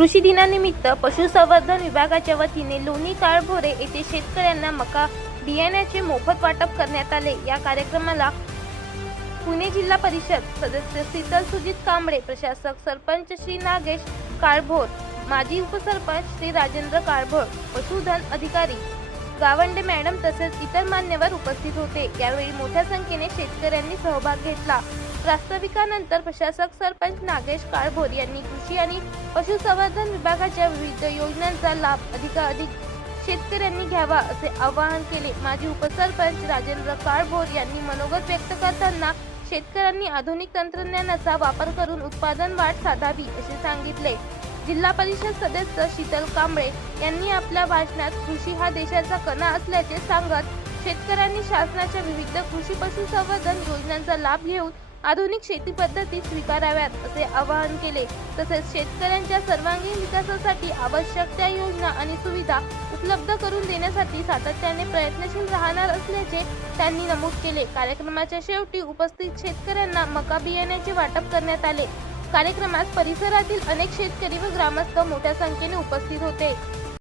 कृषी दिनानिमित्त पशुसंवर्धन विभागाच्या वतीने लोणी काळभोरे येथे शेतकऱ्यांना मका बियाण्याचे मोफत वाटप करण्यात आले। या कार्यक्रमाला पुणे जिल्हा परिषद सदस्य शीतल सुजित कांबळे, प्रशासक सरपंच श्री नागेश काळभोर, माजी उपसरपंच श्री राजेंद्र काळभोर, पशुधन अधिकारी गावंडे मॅडम तसेच इतर मान्यवर उपस्थित होते। यावेळी मोठ्या संख्येने शेतकऱ्यांनी सहभाग घेतला। प्रास्ताविकानंतर प्रशासक सरपंच नागेश काळभोर यांनी कृषी आणि पशुसंवर्धन विभागाच्या विविध योजनांचा लाभ अधिकाधिक शेतकऱ्यांनी घ्यावा असे आवाहन केले। माजी उपसरपंच राजेंद्र काळभोर यांनी मनोगत व्यक्त करताना शेतकऱ्यांनी आधुनिक तंत्रज्ञानाचा वापर करून उत्पादन वाढ साधावी असे सांगितले। जिल्हा परिषद सदस्य शीतल कांबळे यांनी आपल्या भाषणात कृषी हा देशाचा कणा असल्याचे सांगत शेतकऱ्यांनी शासनाच्या विविध कृषी पशुसंवर्धन योजनांचा लाभ घेऊन आधुनिक शेती पद्धती स्वीकाराव्यात असे आवाहन केले। तसेच शेतकऱ्यांच्या सर्वांगीण विकासासाठी आवश्यक त्या योजना आणि सुविधा उपलब्ध करून देण्यासाठी सातत्याने प्रयत्नशील राहणार असल्याचे त्यांनी नमूद केले। कार्यक्रमाच्या शेवटी उपस्थित शेतकऱ्यांना मका बियाण्याचे वाटप करण्यात आले। कार्यक्रमास परिसरातील अनेक शेतकरी व ग्रामस्थ मोठ्या संख्येने उपस्थित होते।